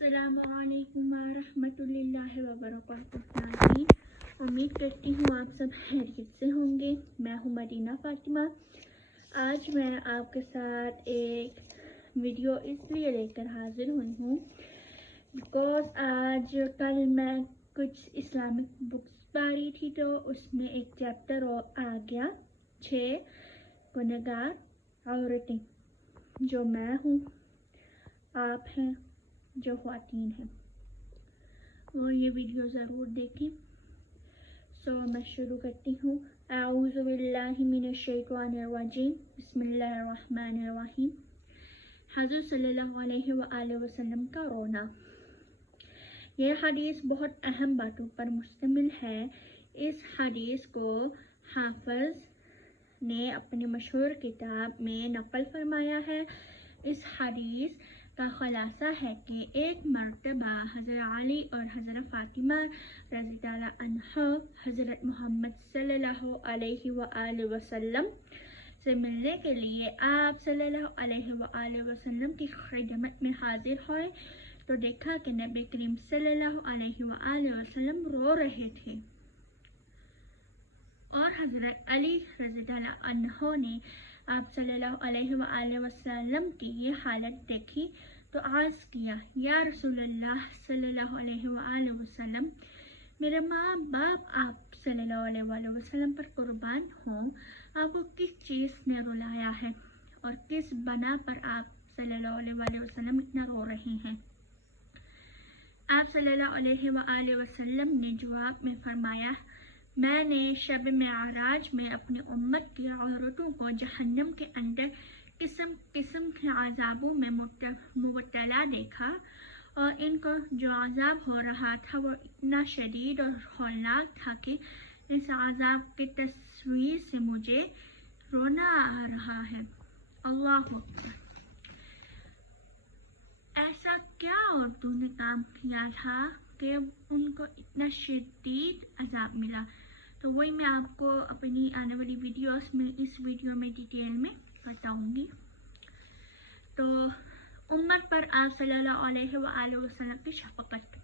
السلام علیکم ورحمۃ اللہ وبرکاتہ۔ امید کرتی ہوں آپ سب خیریت سے ہوں گے۔ میں ہوں مدینہ فاطمہ۔ آج میں آپ کے ساتھ ایک ویڈیو اس لیے لے کر حاضر ہوئی ہوں بیکاز کل میں کچھ اسلامک بکس پڑھ رہی تھی تو اس میں ایک چیپٹر آ گیا 6 گنہگار عورتیں، جو میں ہوں، آپ ہیں، جو خواتین ہیں، وہ یہ ویڈیو ضرور دیکھیں۔ میں شروع کرتی ہوں۔ اعوذ باللہ من الشیطان الرجیم، بسم اللہ الرحمن الرحیم۔ حضور صلی اللہ علیہ وآلہ وسلم کا رونا۔ یہ حدیث بہت اہم باتوں پر مشتمل ہے۔ اس حدیث کو حافظ نے اپنی مشہور کتاب میں نقل فرمایا ہے۔ اس حدیث کا خلاصہ ہے کہ ایک مرتبہ حضرت علی اور حضرت فاطمہ رضی اللہ عنہ حضرت محمد صلی اللہ علیہ وآلہ وسلم سے ملنے کے لیے آپ صلی اللہ علیہ وآلہ وسلم کی خدمت میں حاضر ہوئے تو دیکھا کہ نبی کریم صلی اللہ علیہ وآلہ وسلم رو رہے تھے، اور حضرت علی رضی اللہ عنہ نے آپ صلی اللہ علیہ وآلہ وسلم کی یہ حالت دیکھی تو عرض کیا، یا رسول اللہ صلی اللہ علیہ وآلہ وسلم، میرے ماں باپ آپ صلی اللہ علیہ وآلہ وسلم پر قربان ہوں، آپ کو کس چیز نے رلایا ہے اور کس بنا پر آپ صلی اللہ علیہ وآلہ وسلم اتنا رو رہے ہیں؟ آپ صلی اللہ علیہ وآلہ وسلم نے جواب میں فرمایا، میں نے شب معراج میں اپنی امت کی عورتوں کو جہنم کے اندر قسم قسم کے عذابوں میں مبتلا دیکھا، اور ان کو جو عذاب ہو رہا تھا وہ اتنا شدید اور ہولناک تھا کہ اس عذاب کی تصویر سے مجھے رونا آ رہا ہے۔ اللہ اکبر! ایسا کیا عورتوں نے کام کیا تھا کہ ان کو اتنا شدید عذاب ملا؟ تو وہی میں آپ کو اپنی آنے والی ویڈیوز میں اس ویڈیو میں ڈیٹیل میں بتاؤں گی۔ تو امت پر آپ صلی اللہ علیہ وآلہ وسلم کی شفقت۔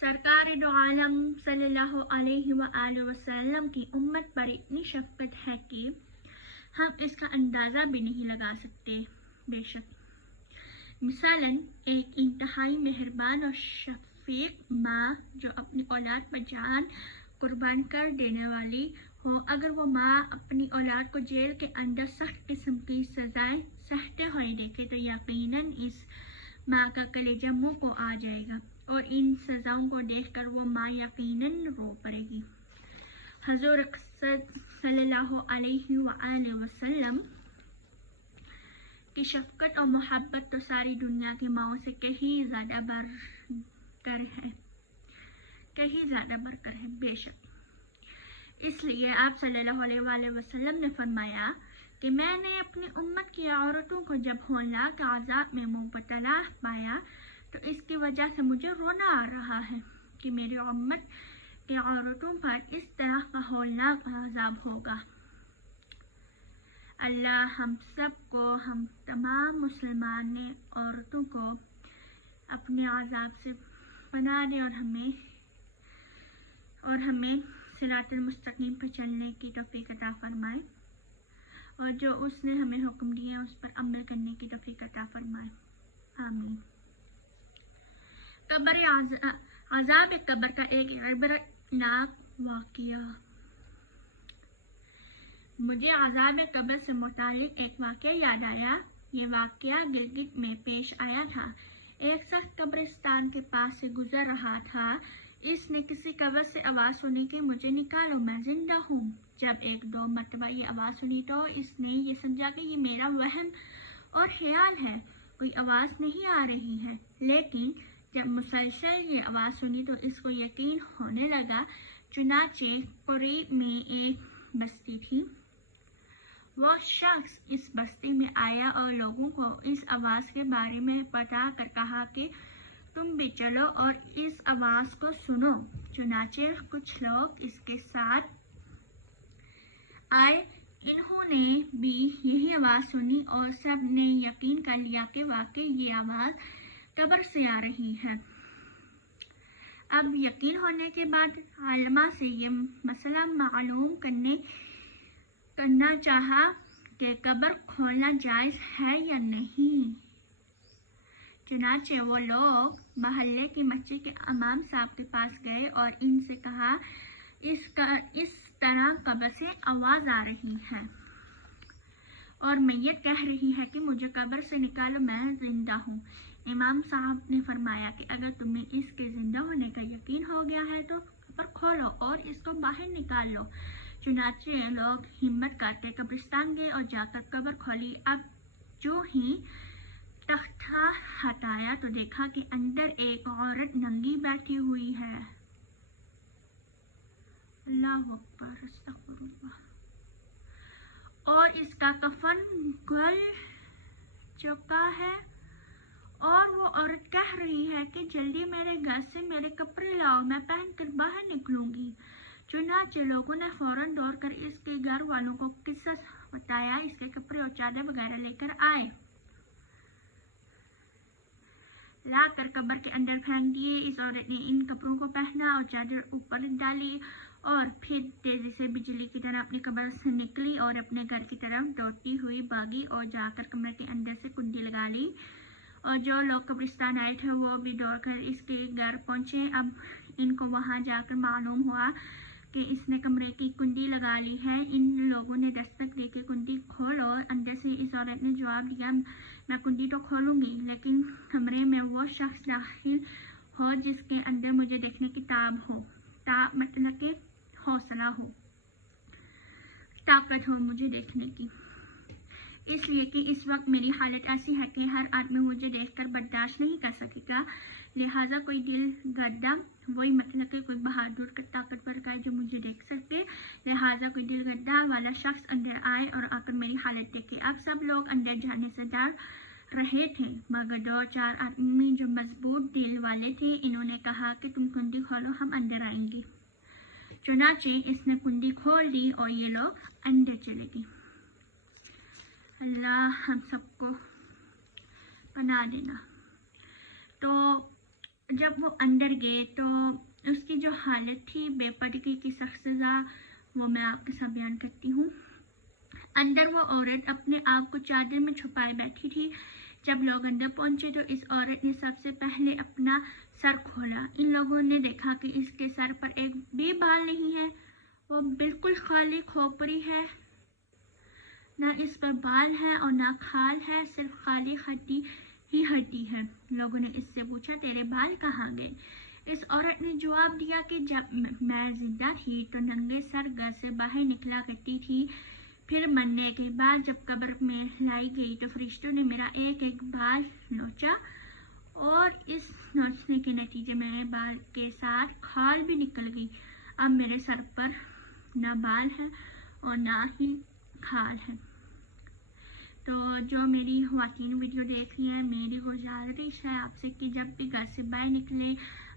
سرکار دو عالم صلی اللہ علیہ وآلہ وسلم کی امت پر اتنی شفقت ہے کہ ہم اس کا اندازہ بھی نہیں لگا سکتے۔ بے شک مثلاً ایک انتہائی مہربان اور شفیق ماں جو اپنی اولاد پر جان قربان کر دینے والی ہو، اگر وہ ماں اپنی اولاد کو جیل کے اندر سخت قسم کی سزائیں سہتے ہوئے دیکھے تو یقیناً اس ماں کا کلیجہ منہ کو آ جائے گا، اور ان سزاؤں کو دیکھ کر وہ ماں یقیناً رو پڑے گی۔ حضور صلی اللہ علیہ وآلہ وسلم کی شفقت اور محبت تو ساری دنیا کی ماؤں سے کہیں زیادہ بڑھ کر ہے، بے شک۔ اس لیے آپ صلی اللہ علیہ وآلہ وسلم نے فرمایا کہ میں نے اپنی امت کی عورتوں کو جب ہولناک عذاب میں مبتلا پایا تو اس کی وجہ سے مجھے رونا آ رہا ہے کہ میری امت کی عورتوں پر اس طرح کا ہولناک عذاب ہوگا۔ اللہ ہم سب کو، ہم تمام مسلمان عورتوں کو اپنے عذاب سے پناہ دے اور ہمیں صراط المستقیم پر چلنے کی توفیق عطا فرمائے، اور جو اس نے ہمیں حکم دیا اس پر عمل کرنے کی توفیق عطا فرمائے، آمین۔ عذاب قبر کا ایک عبرتناک واقعہ۔ مجھے عذاب قبر سے متعلق ایک واقعہ یاد آیا۔ یہ واقعہ گلگت میں پیش آیا تھا۔ ایک شخص قبرستان کے پاس سے گزر رہا تھا۔ اس نے کسی قبر سے آواز سنی کہ مجھے نکالو، میں زندہ ہوں۔ جب 1-2 مرتبہ یہ آواز سنی تو اس نے یہ سمجھا کہ یہ میرا وہم اور خیال ہے، کوئی آواز نہیں آ رہی ہے۔ لیکن جب مسلسل یہ آواز سنی تو اس کو یقین ہونے لگا۔ چنانچہ قریب میں ایک بستی تھی۔ وہ شخص اس بستی میں آیا اور لوگوں کو اس آواز کے بارے میں بتا کر کہا کہ تم بھی چلو اور اس آواز کو سنو۔ چنانچہ کچھ لوگ اس کے ساتھ آئے، انہوں نے بھی یہی آواز سنی اور سب نے یقین کر لیا کہ واقعی یہ آواز कब्र से आ रही है। अब यकीन होने के बाद आलिमा से ये मसला मालूम करना चाहा कि कब्र खोलना जायज़ है या नहीं। चुनाचे वो लोग महल्ले की मस्जिद के इमाम साहब के पास गए और इनसे कहा, इस तरह कब्र से आवाज़ आ रही है और मैयत कह रही है कि मुझे कब्र से निकालो, मैं जिंदा हूँ। इमाम साहब ने फरमाया कि अगर तुम्हें इसके जिंदा होने का यकीन हो गया है तो कब्र खोलो और इसको बाहर निकाल लो। चुनाचे लोग हिम्मत करके कब्रिस्तान गए और जाकर कब्र खोली। अब जो ही तख्ता हटाया तो देखा कि अंदर एक औरत नंगी बैठी हुई है। अल्लाहु अकबर, अस्तगफिरुल्लाह। और इसका कफन गल चुका है और वो औरत कह रही है कि जल्दी मेरे घर से मेरे कपड़े लाओ, मैं पहनकर बाहर निकलूंगी। चुनाचे लोगों ने फौरन दौड़कर इसके घर वालों को किस्सा बताया, इसके कपड़े और चादर वगैरह लेकर आए, लाकर कब्र के अंदर फेंक दिए। इस औरत ने इन कपड़ों को पहना और चादर ऊपर डाली और फिर तेजी से बिजली की तरह अपनी कब्र से निकली और अपने घर की तरफ दौड़ती हुई भागी और जाकर कमरे के अंदर से कुंडी लगा ली। और जो लोग कब्रिस्तान आए थे वो भी दौड़कर इसके घर पहुंचे। अब इनको वहां जाकर मालूम हुआ कि इसने कमरे की कुंडी लगा ली है। इन लोगों ने दस्तक देके कुंडी खोलो और अंदर से इस औरत ने जवाब दिया, मैं कुंडी तो खोलूंगी लेकिन कमरे में वो शख्स दाखिल हो जिसके अंदर मुझे देखने की ताब हो। ताब मतलब कि हौसला हो, ताकत हो मुझे देखने की, इसलिए कि इस वक्त मेरी हालत ऐसी है कि हर आदमी मुझे देखकर बर्दाश्त नहीं कर सकेगा। लिहाजा कोई दिल गद्दा, वही मतलब कि कोई बहादुर का ताकतवर का जो मुझे देख सकते, लिहाजा कोई दिल गद्दा वाला शख्स अंदर आए और आकर मेरी हालत देखे। अब सब लोग अंदर जाने से डर रहे थे मगर 2-4 आदमी जो मजबूत दिल वाले थे, इन्होंने कहा कि तुम कुंडी खोलो, हम अंदर आएंगे। चुनाचे इसने कुंडी खोल दी और ये लोग अंदर चले गए। अल्लाह हम सबको पनाह देना। तो जब वो अंदर गए तो उसकी जो हालत थी बेपर्दगी की सख्त सज़ा, वो मैं आपके साथ बयान करती हूँ। अंदर वो औरत अपने आप को चादर में छुपाए बैठी थी। जब लोग अंदर पहुंचे तो इस औरत ने सबसे पहले अपना सर खोला। इन लोगों ने देखा कि इसके सर पर एक भी बाल नहीं है, वो बिल्कुल खाली खोपड़ी है, ना इस पर बाल है और ना खाल है, सिर्फ खाली हड्डी ही हड्डी है। लोगों ने इससे पूछा, तेरे बाल कहाँ गए? इस औरत ने जवाब दिया कि जब मैं जिंदा थी तो नंगे सर घर से बाहर निकला करती थी, फिर मरने के बाद जब कब्र में लाई गई तो फरिश्तों ने मेरा एक एक बाल नोचा और इस नोचने के नतीजे में मेरे बाल के साथ खाल भी निकल गई। अब मेरे सर पर ना बाल है और ना ही खाल है। तो जो मेरी ख्वातीन वीडियो देख रही है, मेरी गुजारिश है आपसे कि जब भी घर से बाहर निकले,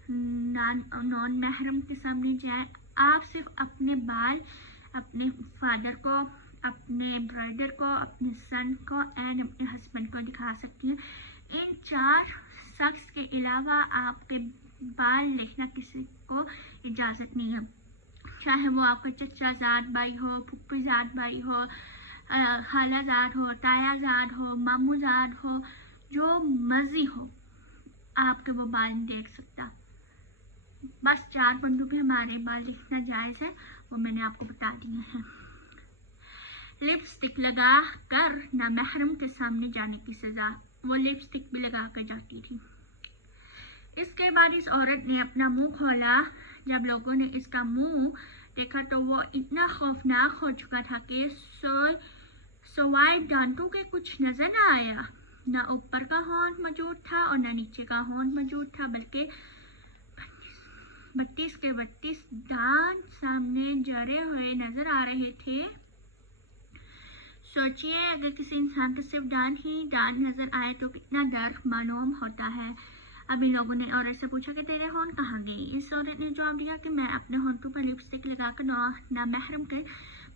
नॉन महरम के सामने जाए, आप सिर्फ अपने बाल अपने फादर को, अपने ब्रदर को, अपने सन को एंड अपने हस्बैंड को दिखा सकती हैं। इन 4 शख्स के अलावा आपके बाल देखना किसी को इजाज़त नहीं है, चाहे वो आपका चचा ज़ाद भाई हो, फुप्पी ज़ाद भाई हो, खाला ज़ाद हो, ताया ज़ाद हो, मामू ज़ाद हो, जो मर्जी हो, आपके वो बाल नहीं देख सकता। बस 4 बंदों पे हमारे बाल दिखना जायज़ है, वो मैंने आपको बता दिए हैं। लिपस्टिक लगा कर ना महरम के सामने जाने की सज़ा, वो लिपस्टिक भी लगा कर जाती थी। इसके बाद इस औरत ने अपना मुंह खोला। जब लोगों ने इसका मुंह देखा तो वो इतना खौफनाक हो चुका था कि सवाए दांतों के कुछ नजर न आया। ना ऊपर का होंठ मौजूद था और ना नीचे का होंठ मौजूद था, बल्कि 32 के 32 दांत सामने जड़े हुए नजर आ रहे थे। सोचिए अगर किसी इंसान के सिर्फ दांत नजर आए तो कितना डर मालूम होता है। अब इन लोगों ने औरत से पूछा कि तेरे होंठ कहाँ गए? इस औरत ने जवाब दिया कि मैं अपने होंठों पर लिपस्टिक लगाकर ना महरम के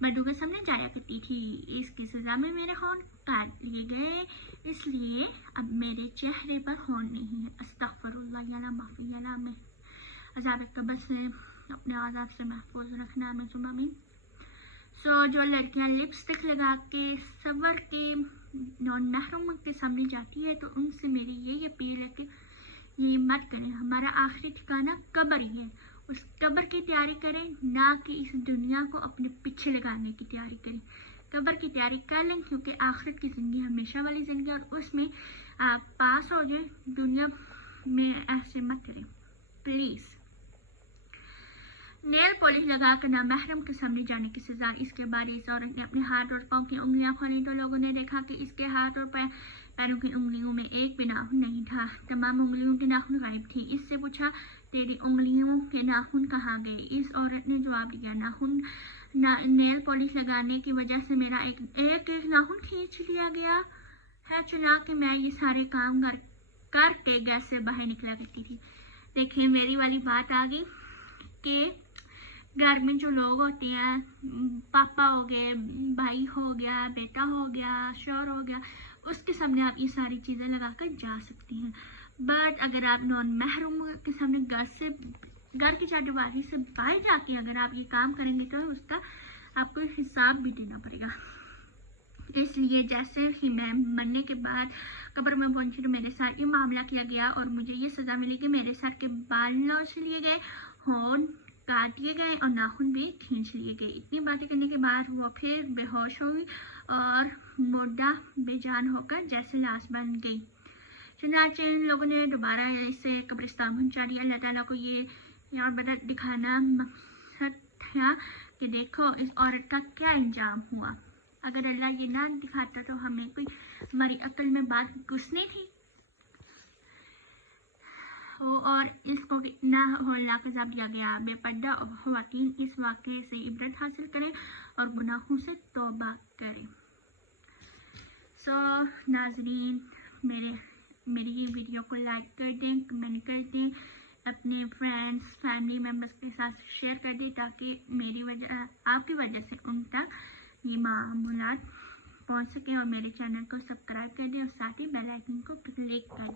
मर्दों के सामने जाया करती थी। इसकी सज़ा में मेरे होंठ काट लिए गए, इसलिए अब मेरे चेहरे पर होंठ नहीं है। अस्तगफिरुल्लाह या माफ़ी या में अज़ाब कब्र से अपने आज़ाब से महफूज रखना में सुबह में। जो लड़कियां लिपस्टिक लगा के सवर के नॉन महरम के सामने जाती है तो उनसे मेरी ये अपील है कि ये मत करें। हमारा आखिरी ठिकाना कब्र ही है, उस कब्र की तैयारी करें, ना कि इस दुनिया को अपने पीछे लगाने की तैयारी करें। कब्र की तैयारी कर लें, क्योंकि आखिरत की ज़िंदगी हमेशा वाली ज़िंदगी और उसमें आप पास हो जाए। दुनिया में ऐसे मत करें प्लीज़। नेल पॉलिश लगा कर नामहरम के सामने जाने की सजा। इसके बाद इस औरत ने अपने हाथ और पाँव की उंगलियां खोली तो लोगों ने देखा कि इसके हाथ और पैरों की उंगलियों में एक भी नाखून नहीं था, तमाम उंगलियों के नाखून गायब थी। इससे पूछा, तेरी उंगलियों के नाखून कहाँ गए? इस औरत ने जवाब दिया, नेल पॉलिश लगाने की वजह से मेरा एक नाखून खींच लिया गया है, चुना के मैं ये सारे काम करके गैस से बाहर निकला करती थी। देखिए मेरी वाली बात आ गई कि घर में जो लोग होते हैं, पापा हो गए, भाई हो गया, बेटा हो गया, शौहर हो गया, उसके सामने आप ये सारी चीज़ें लगाकर जा सकती हैं। बट अगर आप नॉन महरूम के सामने घर की चारदीवारी से बाहर जाके अगर आप ये काम करेंगे तो उसका आपको हिसाब भी देना पड़ेगा। इसलिए जैसे ही मैं मरने के बाद कब्र में पहुंची तो मेरे साथ ये मामला किया गया और मुझे ये सज़ा मिली कि मेरे सर के बाल नोच लिए गए, होंठ काट लिए गए और नाखून भी खींच लिए गए। इतनी बातें करने के बाद वो फिर बेहोश हुई और मुर्दा बेजान होकर जैसे लाश बन गई। चुनांचे इन लोगों ने दोबारा इसे कब्रिस्तान पहुंचा दिया। अल्लाह ताला को ये इबारत दिखाना मकसद था कि देखो इस औरत का क्या इंजाम हुआ। अगर अल्लाह ये ना दिखाता तो हमें कोई हमारी अक्ल में बात घुसनी थी। और इसको कितना होलनाक अज़ाब दिया गया। बेपर्दा ख़वातीन इस वाक़े से इबरत हासिल करें और गुनाहों से तौबा करें। नाज़रीन, मेरी ये वीडियो को लाइक कर दें, कमेंट कर दें, अपने फ्रेंड्स फैमिली मेम्बर्स के साथ शेयर कर दें ताकि आपकी वजह से उन तक ये मामूलात पहुँच सके। और मेरे चैनल को सब्सक्राइब कर दें और साथ ही बेल आइकन को क्लिक कर दें।